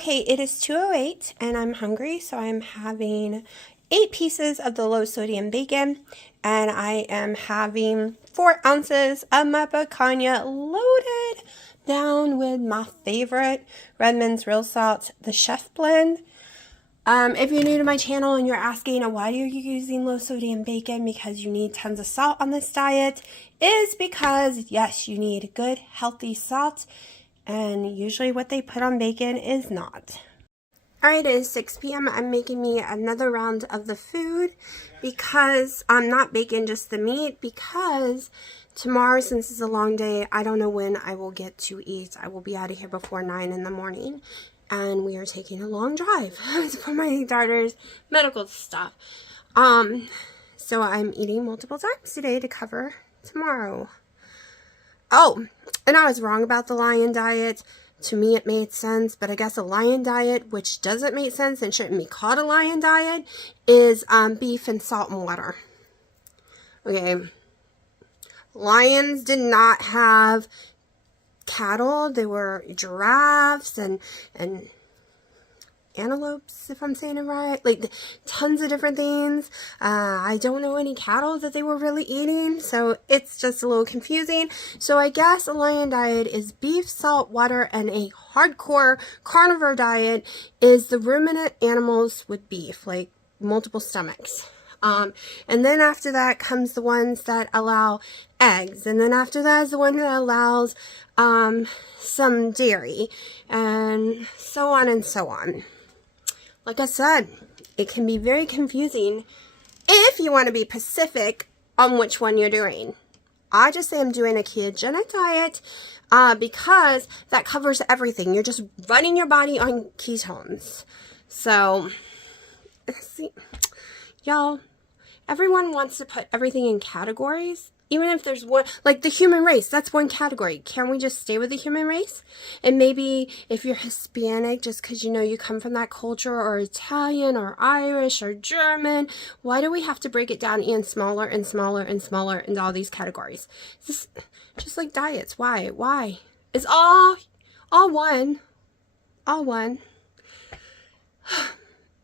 Okay, it is 2:08 and I'm hungry, so I'm having 8 pieces of the low sodium bacon, and I am having 4 ounces of my picanha loaded down with my favorite Redmond's Real Salt, the Chef Blend. If you're new to my channel and you're asking why are you using low sodium bacon because you need tons of salt on this diet, is because yes, you need good healthy salt, and usually what they put on bacon is not. Alright, it is 6 p.m. I'm making me another round of the food because I'm not bacon, just the meat, because tomorrow, since it's a long day, I don't know when I will get to eat. I will be out of here before 9 in the morning, and we are taking a long drive for my daughter's medical stuff. So I'm eating multiple times today to cover tomorrow. Oh, and I was wrong about the lion diet. To me, it made sense, but I guess a lion diet, which doesn't make sense and shouldn't be called a lion diet, is beef and salt and water. Okay. Lions did not have cattle. They were giraffes and antelopes, if I'm saying it right, like tons of different things. I don't know any cattle that they were really eating, so it's just a little confusing. So I guess a lion diet is beef, salt, water, and a hardcore carnivore diet is the ruminant animals with beef, like multiple stomachs. And then after that comes the ones that allow eggs, and then after that is the one that allows some dairy, and so on and so on. Like I said, it can be very confusing if you want to be specific on which one you're doing. I just say I'm doing a ketogenic diet because that covers everything. You're just running your body on ketones. So, see, y'all, everyone wants to put everything in categories. Even if there's one, like the human race, that's one category. Can't we just stay with the human race? And maybe if you're Hispanic, just because you know you come from that culture, or Italian, or Irish, or German, why do we have to break it down even smaller and smaller and smaller into all these categories? It's just like diets. Why? It's all one. All one.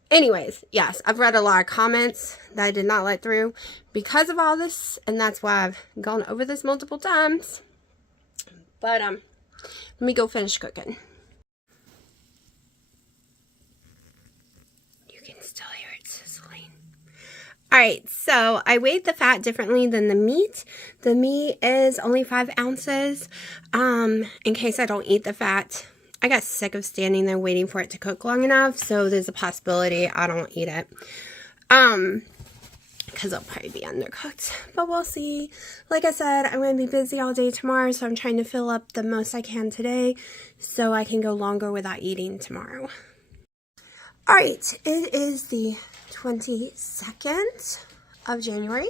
Anyways, yes, I've read a lot of comments that I did not let through because of all this, and that's why I've gone over this multiple times. But let me go finish cooking. You can still hear it sizzling. Alright, so I weighed the fat differently than the meat. The meat is only 5 ounces, in case I don't eat the fat. I got sick of standing there waiting for it to cook long enough, so there's a possibility I don't eat it. Because it'll probably be undercooked, but we'll see. Like I said, I'm going to be busy all day tomorrow, so I'm trying to fill up the most I can today so I can go longer without eating tomorrow. Alright, it is the 22nd of January,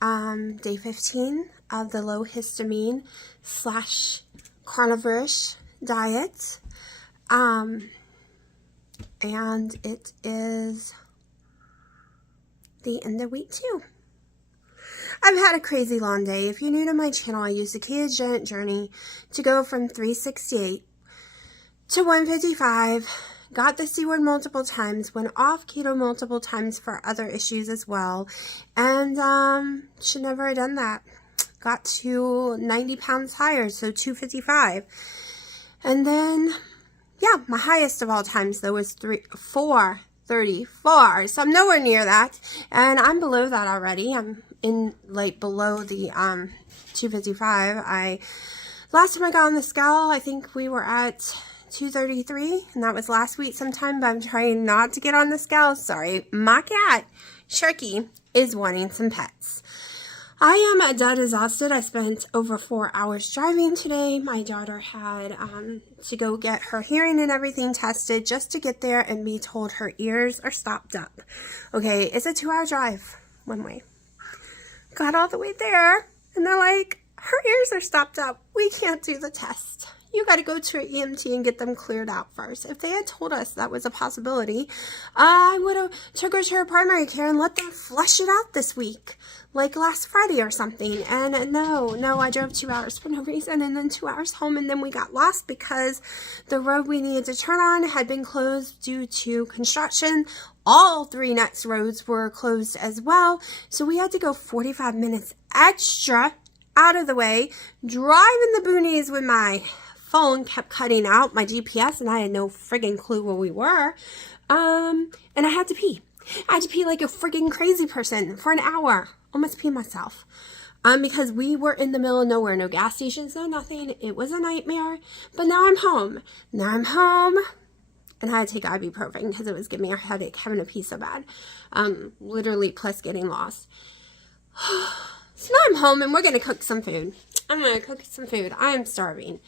day 15 of the low histamine / carnivore-ish diet, and it is the end of week 2. I've had a crazy long day. If you're new to my channel, I use the ketogenic journey to go from 368 to 155, got the C word multiple times, went off keto multiple times for other issues as well, and should never have done that. Got to 90 pounds higher, so 255. And then, yeah, my highest of all times, though, was 434. So I'm nowhere near that. And I'm below that already. I'm in, like, below the 255. Last time I got on the scale, I think we were at 233. And that was last week sometime. But I'm trying not to get on the scale. Sorry. My cat, Sharky, is wanting some pets. I am dead exhausted. I spent over 4 hours driving today. My daughter had to go get her hearing and everything tested just to get there and be told her ears are stopped up. Okay, it's a 2-hour drive one way. Got all the way there, and they're like, her ears are stopped up. We can't do the test. you got to go to an EMT and get them cleared out first. If they had told us that was a possibility, I would have took her to her primary care and let them flush it out this week, like last Friday or something. And no, I drove 2 hours for no reason, and then 2 hours home, and then we got lost because the road we needed to turn on had been closed due to construction. All 3 next roads were closed as well, so we had to go 45 minutes extra out of the way, driving the boonies with my phone kept cutting out my GPS, and I had no friggin' clue where we were. And I had to pee. I had to pee like a friggin' crazy person for an hour. Almost pee myself. Because we were in the middle of nowhere. No gas stations, no nothing. It was a nightmare. But now I'm home. And I had to take ibuprofen because it was giving me a headache having to pee so bad. Literally plus getting lost. So now I'm home and we're going to cook some food. I'm going to cook some food. I am starving.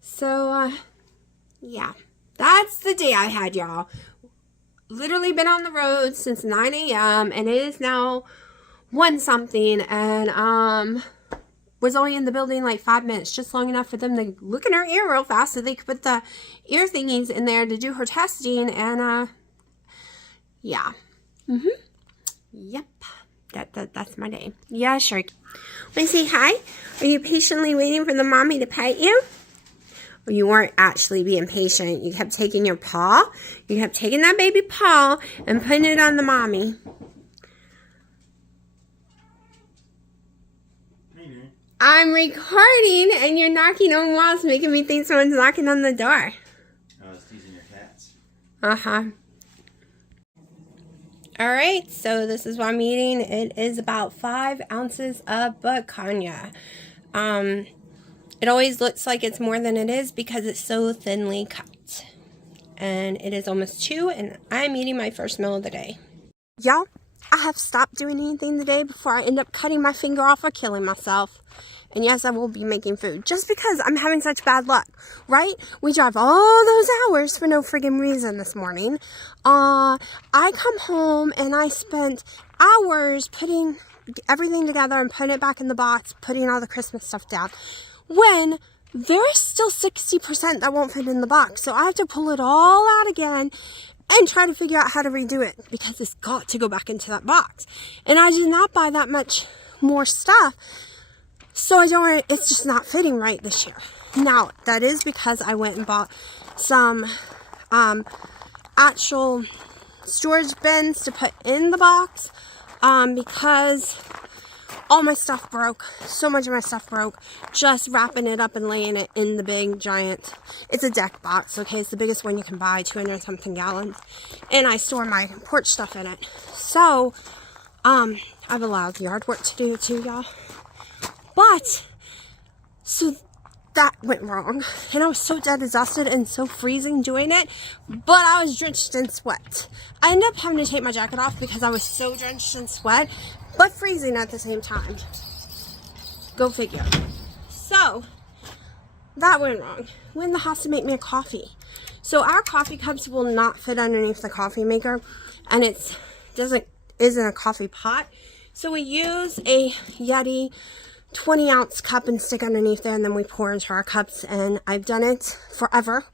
So, yeah. That's the day I had, y'all. Literally been on the road since 9 a.m. and it is now 1 something. And, was only in the building like 5 minutes. Just long enough for them to look in her ear real fast so they could put the ear thingies in there to do her testing. And, yeah. Yep. That's my day. Yeah, sure. Want to say hi? Are you patiently waiting for the mommy to pet you? Or you weren't actually being patient. You kept taking your paw. You kept taking that baby paw and putting it on the mommy. I'm recording and you're knocking on walls, making me think someone's knocking on the door. I was teasing your cats. Uh-huh. Alright, so this is what I'm eating. It is about 5 ounces of picanha. It always looks like it's more than it is because it's so thinly cut. And it is almost 2, and I'm eating my first meal of the day. Y'all, I have stopped doing anything today before I end up cutting my finger off or killing myself. And yes, I will be making food just because I'm having such bad luck, right? We drive all those hours for no friggin' reason this morning. I come home and I spent hours putting everything together and putting it back in the box, putting all the Christmas stuff down, when there's still 60% that won't fit in the box. So I have to pull it all out again and try to figure out how to redo it because it's got to go back into that box. And I did not buy that much more stuff. So it's just not fitting right this year. Now, that is because I went and bought some actual storage bins to put in the box because all my stuff broke. So much of my stuff broke. Just wrapping it up and laying it in the big giant, it's a deck box, okay? It's the biggest one you can buy, 200 something gallons. And I store my porch stuff in it. So, I have a lot of yard work to do too, y'all. But, so that went wrong. And I was so dead exhausted and so freezing doing it. But I was drenched in sweat. I ended up having to take my jacket off because I was so drenched in sweat, but freezing at the same time. Go figure. So, that went wrong. Went in the house to make me a coffee. So our coffee cups will not fit underneath the coffee maker. And isn't a coffee pot. So we use a Yeti 20-ounce cup and stick underneath there, and then we pour into our cups. And I've done it forever,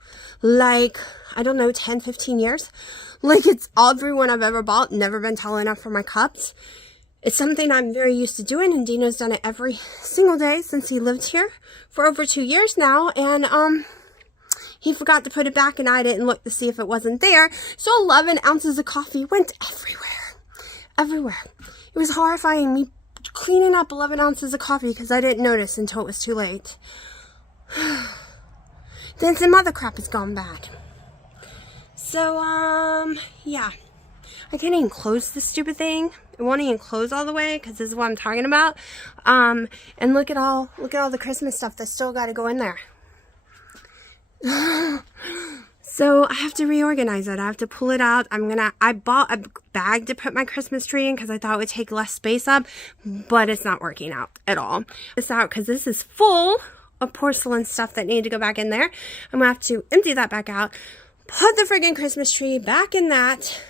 like, I don't know, 10, 15 years. Like, it's every one I've ever bought, never been tall enough for my cups. It's something I'm very used to doing, and Dino's done it every single day since he lived here for over 2 years now. And he forgot to put it back, and I didn't look to see if it wasn't there. So 11 ounces of coffee went everywhere. It was horrifying, me cleaning up 11 ounces of coffee because I didn't notice until it was too late. Then some other crap has gone bad. So, yeah. I can't even close this stupid thing. It won't even close all the way because this is what I'm talking about. And look at all the Christmas stuff that's still got to go in there. So I have to reorganize it. I have to pull it out. I bought a bag to put my Christmas tree in because I thought it would take less space up, but it's not working out at all. This out because this is full of porcelain stuff that need to go back in there. I'm gonna have to empty that back out, put the friggin' Christmas tree back in that,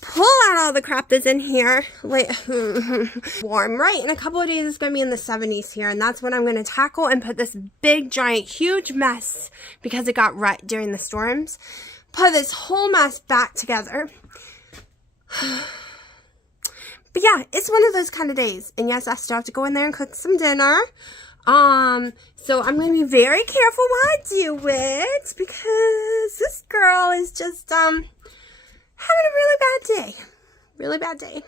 pull out all the crap that's in here. Wait, warm, right? In a couple of days, it's going to be in the 70s here, and that's when I'm going to tackle and put this big, giant, huge mess, because it got wet during the storms, put this whole mess back together. But yeah, it's one of those kind of days, and yes, I still have to go in there and cook some dinner. So I'm going to be very careful while I do it, because this girl is just, having a really bad day. Really bad day.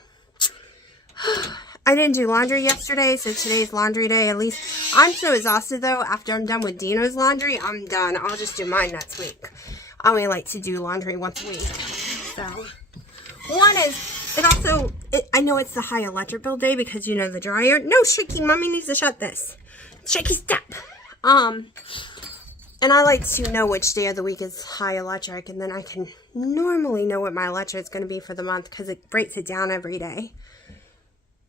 I didn't do laundry yesterday, so today's laundry day. At least I'm so exhausted, though. After I'm done with Dino's laundry, I'm done. I'll just do mine next week. I only like to do laundry once a week. So, one is, I know it's the high electric bill day because, you know, the dryer. No, Shaky, Mommy needs to shut this. Shaky, stop. And I like to know which day of the week is high electric, and then I can normally know what my electric is going to be for the month because it breaks it down every day.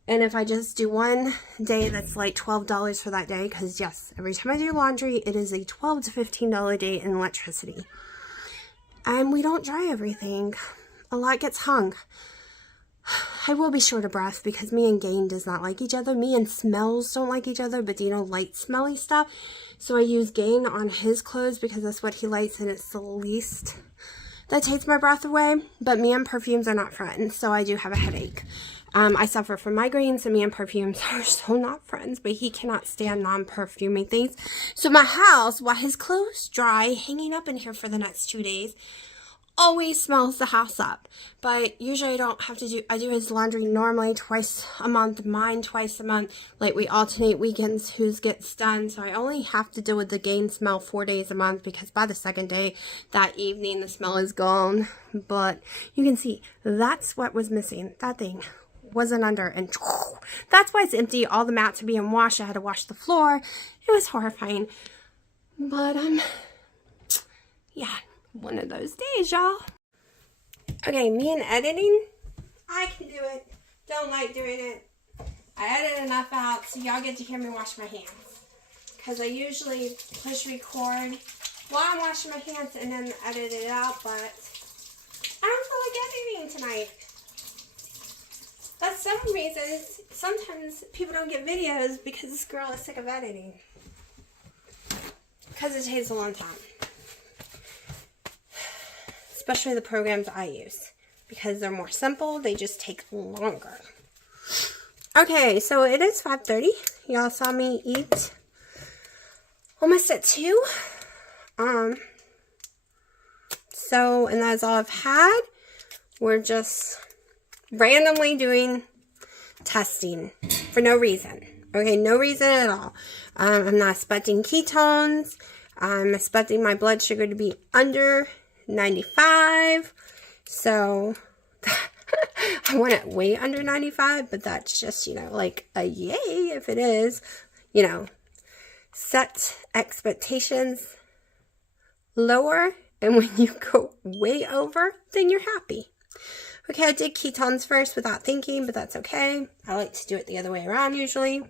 And if I just do one day that's like $12 for that day, because yes, every time I do laundry, it is a $12 to $15 day in electricity. And we don't dry everything. A lot gets hung. I will be short of breath because me and Gain does not like each other. Me and Smells don't like each other, but Dino likes smelly stuff. So I use Gain on his clothes because that's what he likes, and it's the least that takes my breath away. But me and perfumes are not friends, so I do have a headache. I suffer from migraines, and me and perfumes are so not friends, but he cannot stand non-perfuming things. So my house, while his clothes dry, hanging up in here for the next 2 days, always smells the house up. But usually I do his laundry normally twice a month, mine twice a month. Like, we alternate weekends whose gets done, so I only have to deal with the Gain smell 4 days a month, because by the second day that evening the smell is gone. But you can see that's what was missing. That thing wasn't under, and that's why it's empty. All the mats are being washed. I had to wash the floor. It was horrifying. But yeah, one of those days, y'all. Okay, me and editing, I can do it. Don't like doing it. I edit enough out so y'all get to hear me wash my hands, because I usually push record while I'm washing my hands and then edit it out, but I don't feel like editing tonight. That's some reasons. Sometimes people don't get videos because this girl is sick of editing, because it takes a long time. Especially the programs I use, because they're more simple. They just take longer. Okay, so it is 5:30. Y'all saw me eat almost at 2. So, and that's all I've had. We're just randomly doing testing for no reason. Okay, no reason at all. I'm not expecting ketones. I'm expecting my blood sugar to be under 95. So I want it way under 95, but that's just, you know, like a yay if it is. You know, set expectations lower, and when you go way over, then you're happy. Okay, I did ketones first without thinking, but that's okay. I like to do it the other way around usually.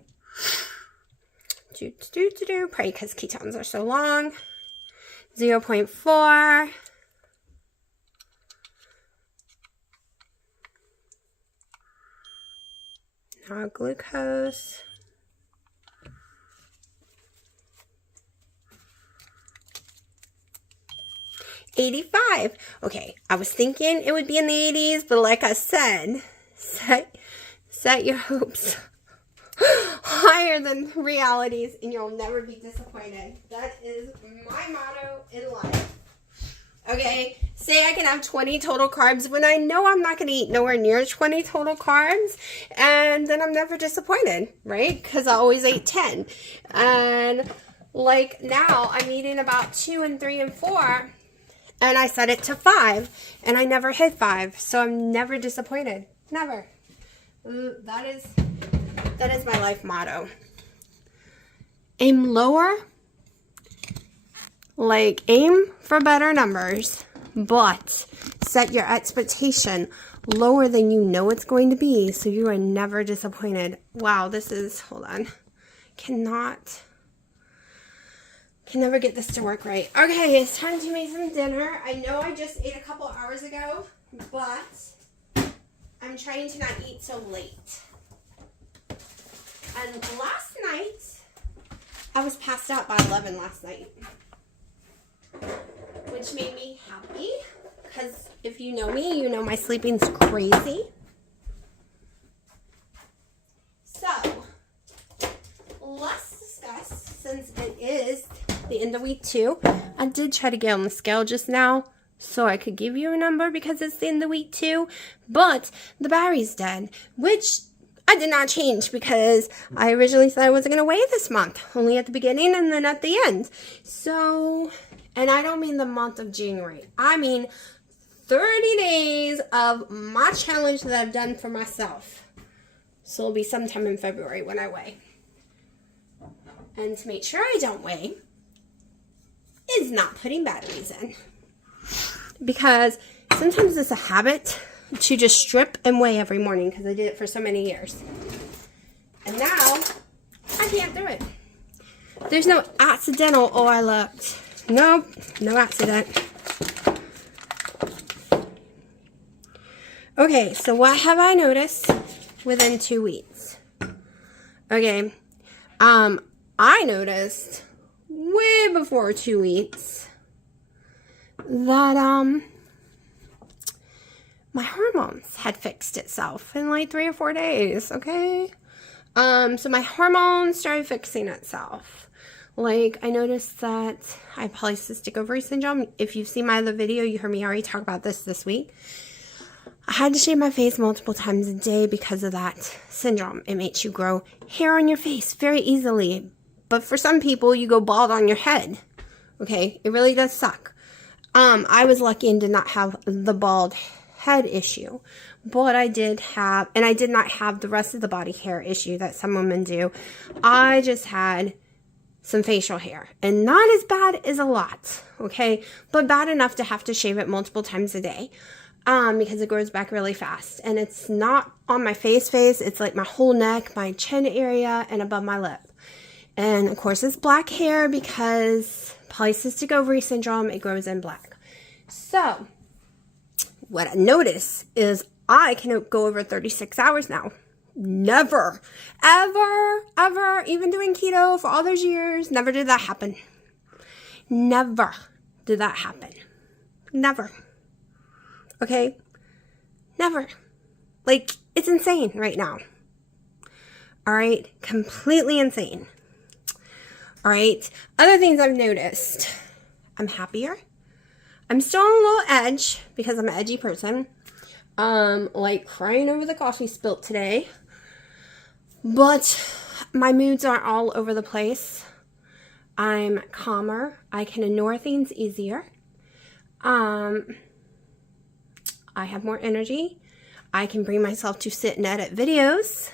Pray, because ketones are so long. 0.4. Now glucose. $85. Okay, I was thinking it would be in the 80s, but like I said, set your hopes higher than realities, and you'll never be disappointed. That is my motto in life. Okay, say I can have 20 total carbs when I know I'm not going to eat nowhere near 20 total carbs, and then I'm never disappointed, right? Because I always ate 10. And like now, I'm eating about 2 and 3 and 4, and I set it to 5, and I never hit 5, so I'm never disappointed. Never. That is my life motto. Aim lower. Like, aim for better numbers, but set your expectation lower than you know it's going to be, so you are never disappointed. Wow, this is, hold on. Can never get this to work right. Okay, it's time to make some dinner. I know I just ate a couple hours ago, but I'm trying to not eat so late. And last night, I was passed out by 11 last night, which made me happy, because if you know me, you know my sleeping's crazy. So, let's discuss, since it is the end of week 2, I did try to get on the scale just now, so I could give you a number because it's the end of week 2, but the battery's dead, which I did not change because I originally said I wasn't going to weigh this month, only at the beginning and then at the end. So, and I don't mean the month of January, I mean 30 days of my challenge that I've done for myself. So it'll be sometime in February when I weigh. And to make sure I don't weigh is not putting batteries in. Because sometimes it's a habit to just strip and weigh every morning because I did it for so many years. And now, I can't do it. There's no accidental, oh, I looked. Nope, no accident. Okay, so what have I noticed within 2 weeks? Okay, I noticed way before 2 weeks that, my hormones had fixed itself in like 3 or 4 days, okay? So my hormones started fixing itself. Like, I noticed that I have polycystic ovary syndrome. If you've seen my other video, you heard me already talk about this week. I had to shave my face multiple times a day because of that syndrome. It makes you grow hair on your face very easily. But for some people, you go bald on your head. Okay? It really does suck. I was lucky and did not have the bald head issue. But I did have, and I did not have the rest of the body hair issue that some women do. I just had some facial hair. And not as bad as a lot. Okay? But bad enough to have to shave it multiple times a day. Because it grows back really fast. And it's not on my face. It's like my whole neck, my chin area, and above my lip. And of course it's black hair because polycystic ovary syndrome, it grows in black. So, what I notice is I can go over 36 hours now. Never, ever, even doing keto for all those years, never did that happen. Never did that happen. Never. Okay? Never. Like, it's insane right now. Alright? Completely insane. Alright? Other things I've noticed. I'm happier. I'm still on a little edge because I'm an edgy person. Like crying over the coffee spilt today. But my moods aren't all over the place. I'm calmer. I can ignore things easier. I have more energy. I can bring myself to sit and edit videos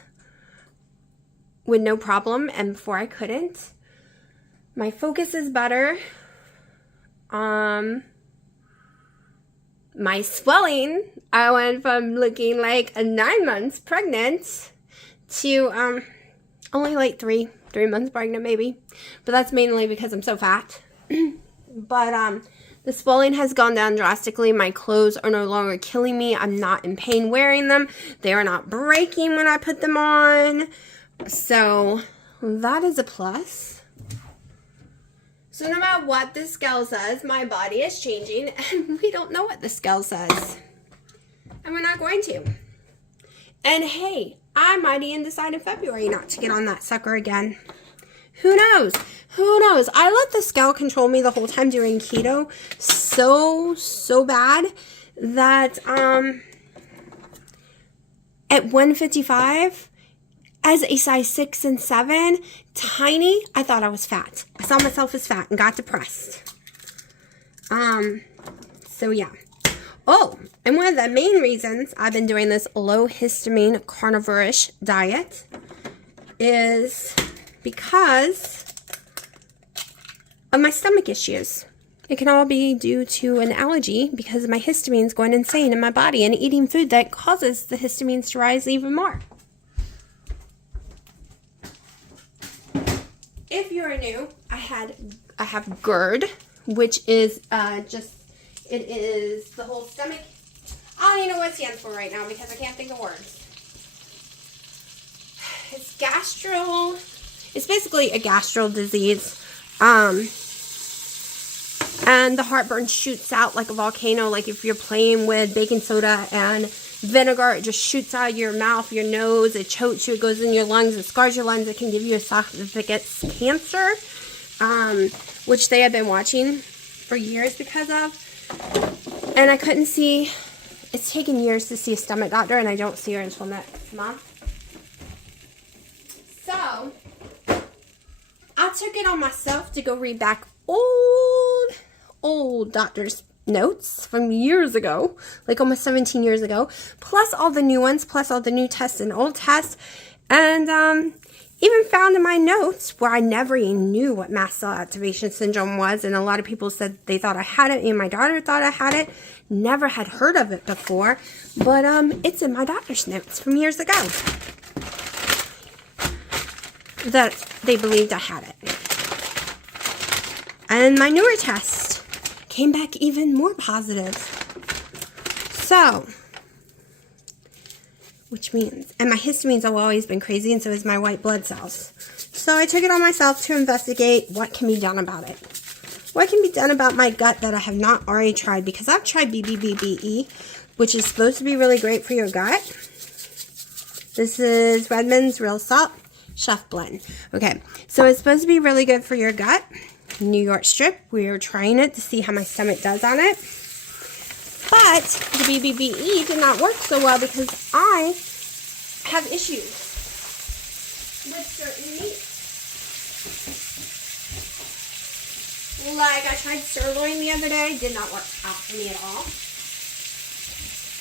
with no problem, and before I couldn't. My focus is better. My swelling, I went from looking like a 9 months pregnant to only like three months pregnant maybe. But that's mainly because I'm so fat. But the swelling has gone down drastically. My clothes are no longer killing me. I'm not in pain wearing them. They are not breaking when I put them on. So that is a plus. So no matter what the scale says, my body is changing, and we don't know what the scale says. And we're not going to. And hey, I might even decide in February not to get on that sucker again. Who knows? Who knows? I let the scale control me the whole time during keto so bad that at 155, as a size 6 and 7, tiny, I thought I was fat. I saw myself as fat and got depressed. So yeah. Oh, and one of the main reasons I've been doing this low histamine carnivore-ish diet is because of my stomach issues. It can all be due to an allergy because my histamine's going insane in my body and eating food that causes the histamines to rise even more. If you're new, I have GERD, which is it is the whole stomach. I don't even know what it stands for right now because I can't think of words. It's it's basically a gastro disease. And the heartburn shoots out like a volcano. Like if you're playing with baking soda and vinegar, it just shoots out of your mouth, your nose, it chokes you, it goes in your lungs, it scars your lungs, it can give you esophagus cancer, which they have been watching for years because of. And I couldn't see, it's taken years to see a stomach doctor, and I don't see her until next month. So, I took it on myself to go read back old doctor's notes from years ago, like almost 17 years ago, plus all the new ones, plus all the new tests and old tests, and even found in my notes where I never even knew what mast cell activation syndrome was, and a lot of people said they thought I had it, and my daughter thought I had it, never had heard of it before, but it's in my doctor's notes from years ago that they believed I had it. And my newer test came back even more positive. So, which means, and my histamines have always been crazy, and so is my white blood cells. So I took it on myself to investigate what can be done about it. What can be done about my gut that I have not already tried, because I've tried BBBBE, which is supposed to be really great for your gut. This is Redmond's Real Salt Chef Blend. Okay, so it's supposed to be really good for your gut. New York strip, we are trying it to see how my stomach does on it. But the BBBE did not work so well because I have issues with certain meats. Like I tried sirloin the other day, did not work out for me at all.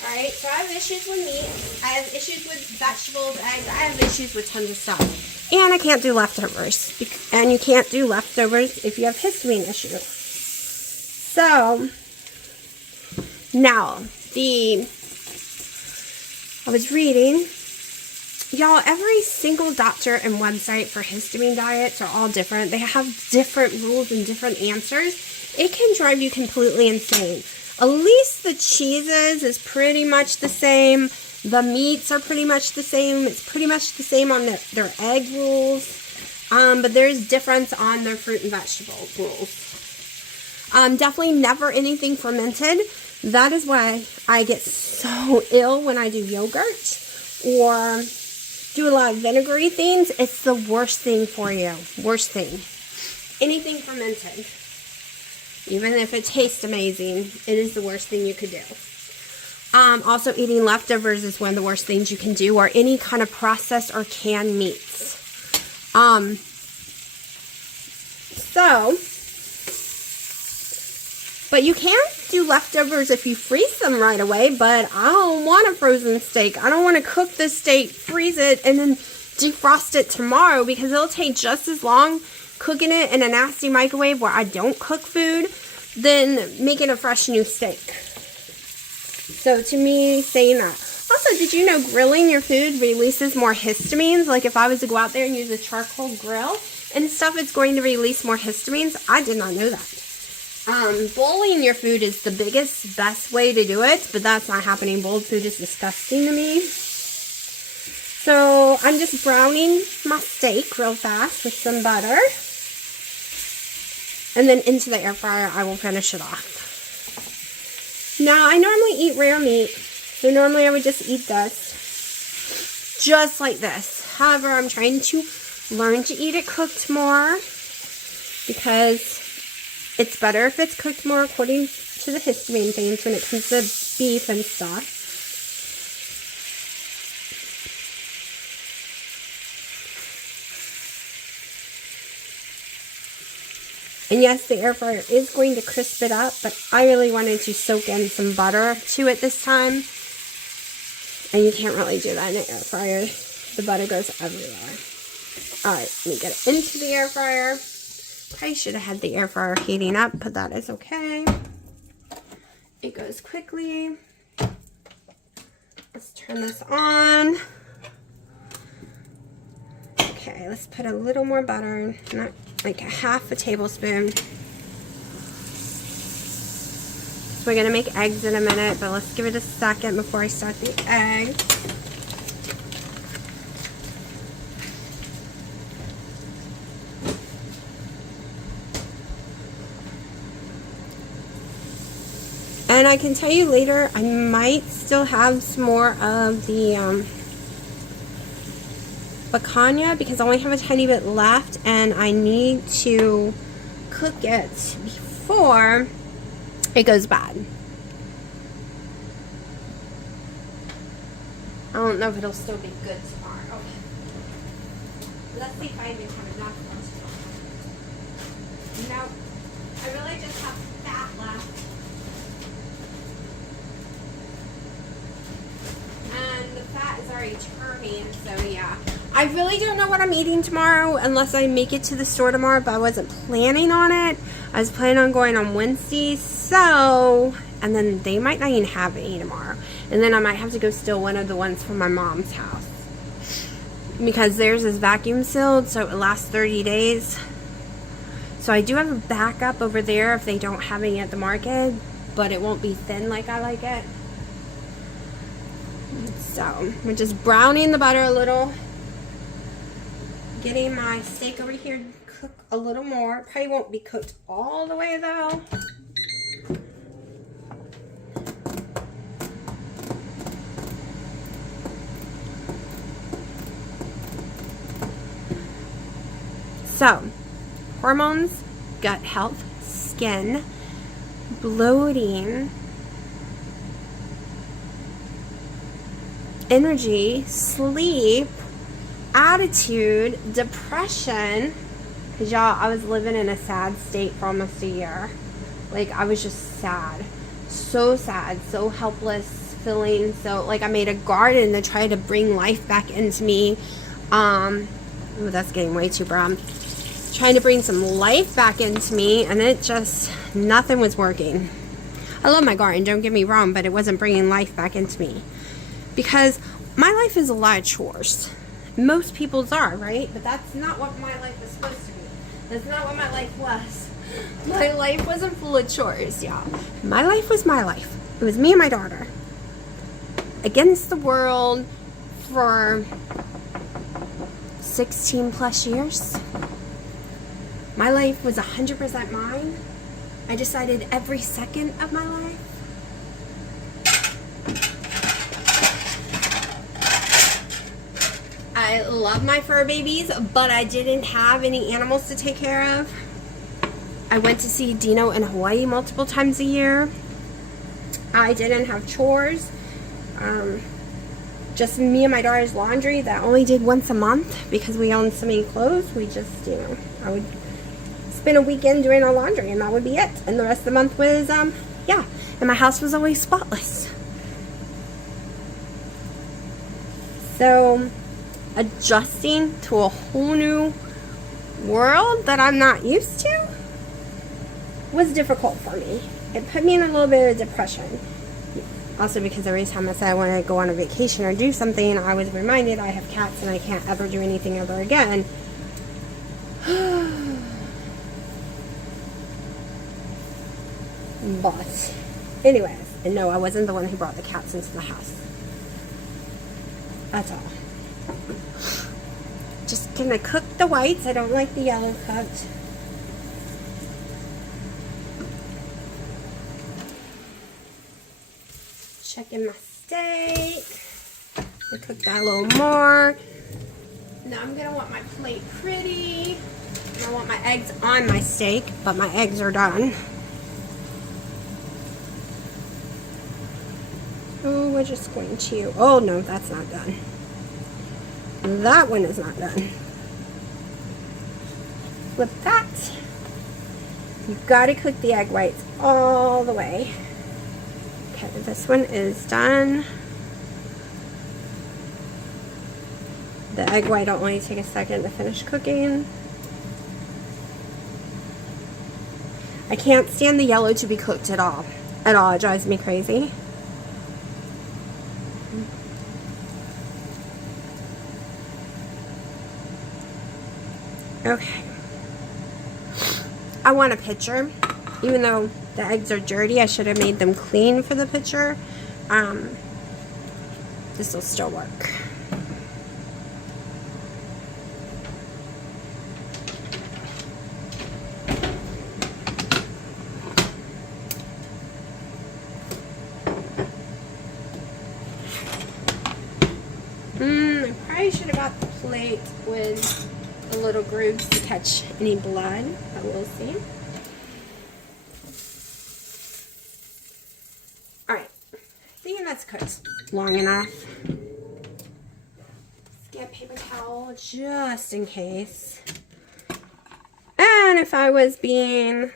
Alright, so I have issues with meat, I have issues with vegetables, eggs, I have issues with tons of stuff. And I can't do leftovers. And you can't do leftovers if you have histamine issues. So, now, I was reading, y'all, every single doctor and website for histamine diets are all different. They have different rules and different answers. It can drive you completely insane. At least the cheeses is pretty much the same. The meats are pretty much the same. It's pretty much the same on their egg rules. But there's difference on their fruit and vegetable rules. Definitely never anything fermented. That is why I get so ill when I do yogurt or do a lot of vinegary things. It's the worst thing for you. Worst thing. Anything fermented. Even if it tastes amazing, it is the worst thing you could do. Also, eating leftovers is one of the worst things you can do, or any kind of processed or canned meats. But you can do leftovers if you freeze them right away, but I don't want a frozen steak. I don't want to cook the steak, freeze it, and then defrost it tomorrow, because it'll take just as long cooking it in a nasty microwave where I don't cook food than making a fresh new steak. So to me, saying that. Also, did you know grilling your food releases more histamines? Like if I was to go out there and use a charcoal grill and stuff, it's going to release more histamines. I did not know that. Boiling your food is the best way to do it, but that's not happening. Boiled food is disgusting to me. So I'm just browning my steak real fast with some butter. And then into the air fryer, I will finish it off. Now, I normally eat rare meat, so normally I would just eat this, just like this. However, I'm trying to learn to eat it cooked more, because it's better if it's cooked more according to the histamine things when it comes to beef and stuff. And yes, the air fryer is going to crisp it up, but I really wanted to soak in some butter to it this time. And you can't really do that in an air fryer. The butter goes everywhere. Alright, let me get it into the air fryer. Probably should have had the air fryer heating up, but that is okay. It goes quickly. Let's turn this on. Okay, let's put a little more butter, not like a half a tablespoon. So we're going to make eggs in a minute, but let's give it a second before I start the eggs. And I can tell you later, I might still have some more of the picanha because I only have a tiny bit left, and I need to cook it before it goes bad. I don't know if it'll still be good tomorrow. Okay. Let's see if I even have enough for tomorrow. No, I really just have fat left. And the fat is already turning, so yeah. I really don't know what I'm eating tomorrow unless I make it to the store tomorrow, but I wasn't planning on it. I was planning on going on Wednesday, so, and then they might not even have any tomorrow. And then I might have to go steal one of the ones from my mom's house. Because theirs is vacuum sealed, so it lasts 30 days. So I do have a backup over there if they don't have any at the market, but it won't be thin like I like it. So, we're just browning the butter a little. Getting my steak over here to cook a little more. Probably won't be cooked all the way though. So, hormones, gut health, skin, bloating, energy, sleep, attitude, depression, because y'all, I was living in a sad state for almost a year. Like, I was just sad. So sad, so helpless, feeling so, like I made a garden to try to bring life back into me. Oh, that's getting way too brown. Trying to bring some life back into me, and it just, nothing was working. I love my garden, don't get me wrong, but it wasn't bringing life back into me. Because my life is a lot of chores. Most people's are, right? But that's not what my life was supposed to be. That's not what my life was. My life wasn't full of chores, y'all. My life was my life. It was me and my daughter. Against the world for 16 plus years. My life was 100% mine. I decided every second of my life. I love my fur babies, but I didn't have any animals to take care of. I went to see Dino in Hawaii multiple times a year. I didn't have chores. Just me and my daughter's laundry that I only did once a month because we owned so many clothes. We just, I would spend a weekend doing our laundry and that would be it. And the rest of the month was, yeah. And my house was always spotless. So, adjusting to a whole new world that I'm not used to was difficult for me. It put me in a little bit of depression. Also because every time I said I want to go on a vacation or do something, I was reminded I have cats and I can't ever do anything ever again. But, anyways, and no, I wasn't the one who brought the cats into the house. That's all. Just gonna cook the whites. I don't like the yellow cooked. Checking my steak. I cook that a little more. Now I'm gonna want my plate pretty. I want my eggs on my steak, but my eggs are done. Oh, we're just going to, oh no, that's not done. That one is not done. Flip that. You've got to cook the egg whites all the way. Okay, this one is done. The egg white will only take a second to finish cooking. I can't stand the yellow to be cooked at all. At all, it drives me crazy. Okay. I want a picture, even though The eggs are dirty. I should have made them clean for the picture. This will still work. I probably should have got the plate with the little grooves to catch any blood, but we'll see. Alright, I think that's cooked long enough. Let's get paper towel just in case. And if I was being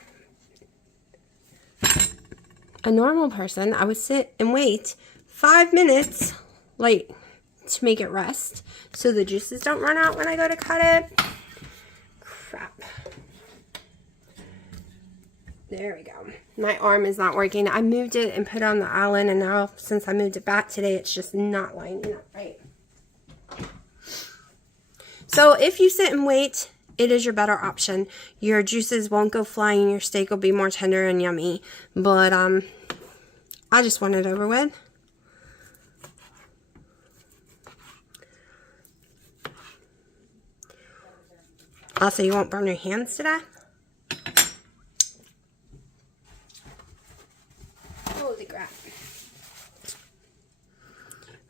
a normal person, I would sit and wait 5 minutes, like, to make it rest so the juices don't run out when I go to cut it. Crap. There we go. My arm is not working. I moved it and put it on the Allen, and now since I moved it back today, it's just not lining up right. So if you sit and wait, it is your better option. Your juices won't go flying. Your steak will be more tender and yummy. But I just want it over with. Also, you won't burn your hands to death. Holy crap.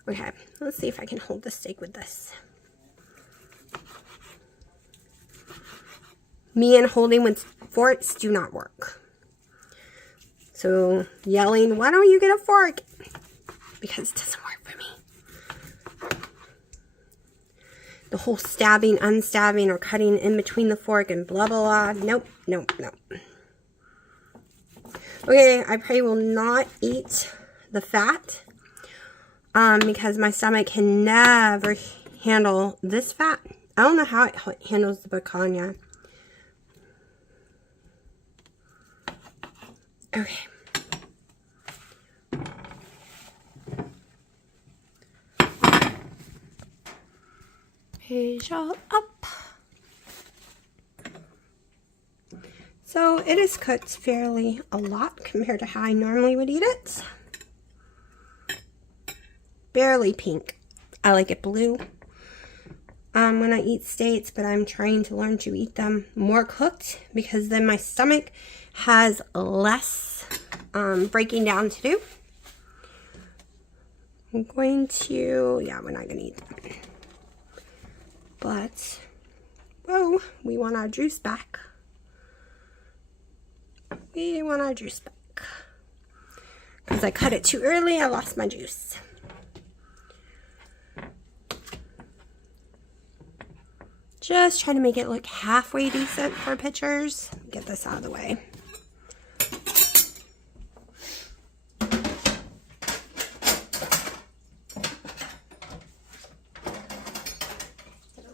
Okay, let's see if I can hold the steak with this. Me and holding with forks do not work. So yelling, why don't you get a fork? Because it doesn't work for me. The whole stabbing, unstabbing, or cutting in between the fork and blah, blah, blah. Nope, nope, nope. Okay, I probably will not eat the fat because my stomach can never handle this fat. I don't know how it handles the picanha. Okay. Page all up. So it is cooked fairly a lot compared to how I normally would eat it. Barely pink. I like it blue when I eat steaks, but I'm trying to learn to eat them more cooked because then my stomach has less breaking down to do. I'm going to, yeah, we're not going to eat that. But, whoa, we want our juice back. We want our juice back. Because I cut it too early, I lost my juice. Just trying to make it look halfway decent for pictures. Get this out of the way.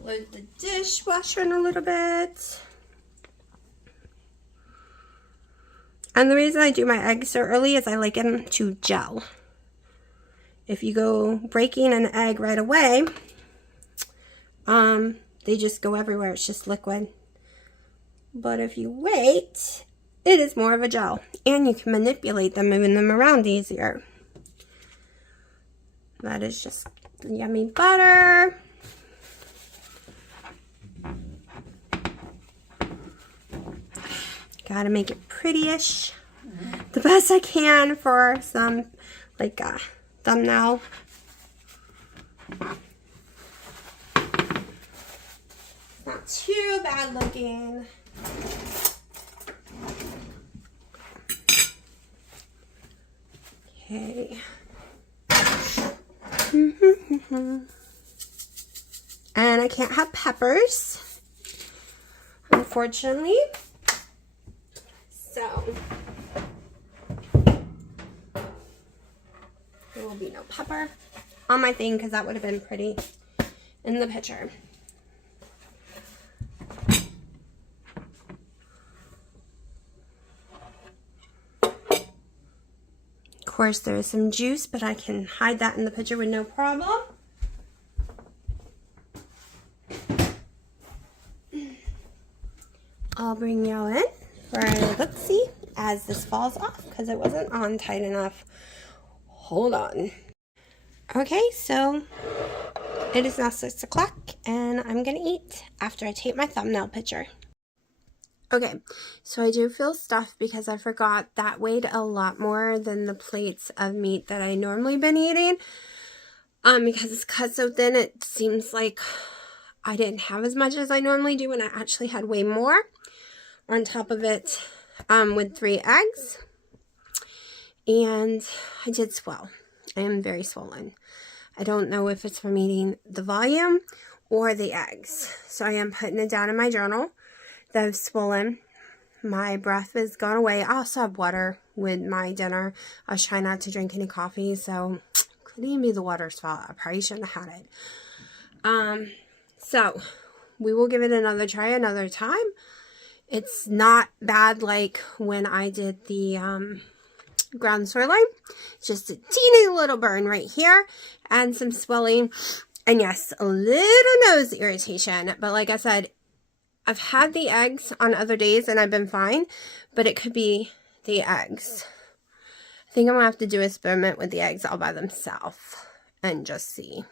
Load the dishwasher in a little bit. And the reason I do my eggs so early is I like them to gel. If you go breaking an egg right away, they just go everywhere. It's just liquid. But if you wait, it is more of a gel. And you can manipulate them, moving them around easier. That is just yummy butter. Gotta make it pretty-ish. The best I can for some, like, thumbnail. Not too bad looking. Okay. And I can't have peppers, unfortunately. So, there will be no pepper on my thing because that would have been pretty in the picture. Of course, there is some juice, but I can hide that in the picture with no problem. I'll bring y'all in for a look-see. as this falls off because it wasn't on tight enough. Hold on. Okay, so it is now 6 o'clock and I'm gonna eat after I take my thumbnail picture. Okay, so I do feel stuffed because I forgot that weighed a lot more than the plates of meat that I normally been eating. Because it's cut so thin, it seems like I didn't have as much as I normally do, and I actually had way more on top of it with 3 eggs. And I did swell. I am very swollen. I don't know if it's from eating the volume or the eggs. So I am putting it down in my journal that I've swollen. My breath has gone away. I also have water with my dinner. I was trying not to drink any coffee, so couldn't even be the water's fault. I probably shouldn't have had it. So we will give it another try another time. It's not bad like when I did the ground sirloin. Just a teeny little burn right here and some swelling. And yes, a little nose irritation. But like I said, I've had the eggs on other days and I've been fine. But it could be the eggs. I think I'm going to have to do an experiment with the eggs all by themselves. And just see.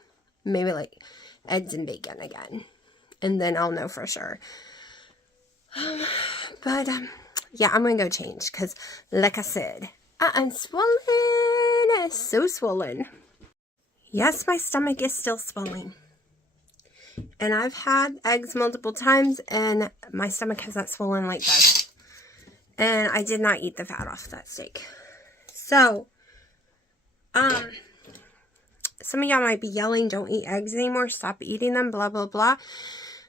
Maybe like eggs and bacon again. And then I'll know for sure. Yeah, I'm going to go change. Because like I said, I'm swollen. So swollen. Yes, my stomach is still swelling. And I've had eggs multiple times and my stomach has not swollen like this. And I did not eat the fat off that steak. So, some of y'all might be yelling, don't eat eggs anymore, stop eating them, blah, blah, blah.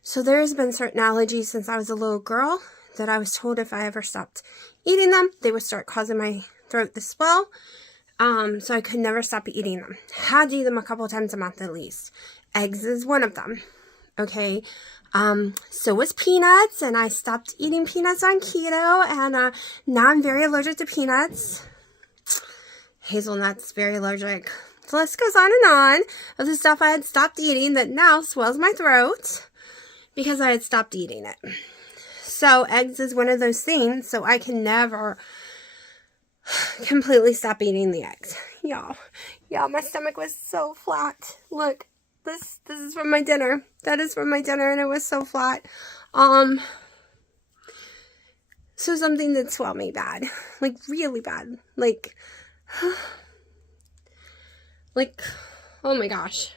So there's been certain allergies since I was a little girl that I was told if I ever stopped eating them, they would start causing my throat to swell. So I could never stop eating them. Had to eat them a couple times a month at least. Eggs is one of them. Okay. So was peanuts, and I stopped eating peanuts on keto, and now I'm very allergic to peanuts. Hazelnuts, very allergic. The list goes on and on of the stuff I had stopped eating that now swells my throat because I had stopped eating it. So eggs is one of those things, so I can never completely stop eating the eggs. Y'all, my stomach was so flat. Look, this is from my dinner. That is from my dinner, and it was so flat. So something that swelled me bad, like really bad, like, oh my gosh.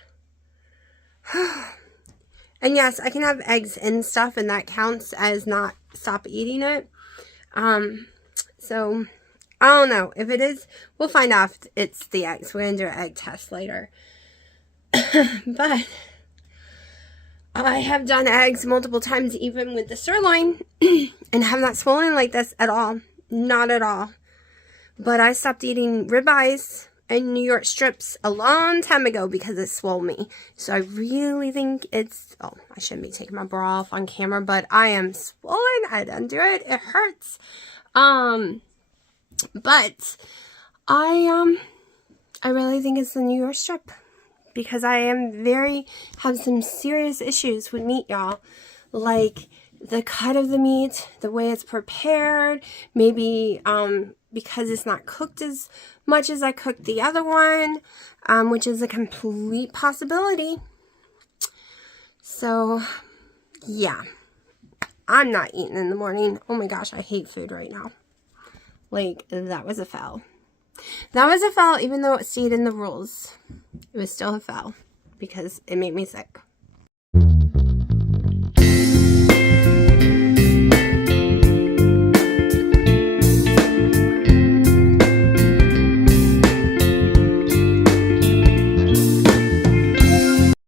And yes, I can have eggs and stuff, and that counts as not stop eating it. So I don't know. If it is, we'll find out if it's the eggs. We're going to do an egg test later. But I have done eggs multiple times, even with the sirloin, and have not swollen like this at all. Not at all. But I stopped eating ribeyes and New York strips a long time ago because it swole me. So I really think it's, oh, I shouldn't be taking my bra off on camera, but I am swollen. I didn't do it. It hurts. But I really think it's the New York strip because I have some serious issues with meat, y'all. Like the cut of the meat, the way it's prepared, maybe, because it's not cooked as much as I cooked the other one, which is a complete possibility. So, yeah. I'm not eating in the morning. Oh my gosh, I hate food right now. Like, that was a foul. That was a foul, even though it stayed in the rules. It was still a foul because it made me sick.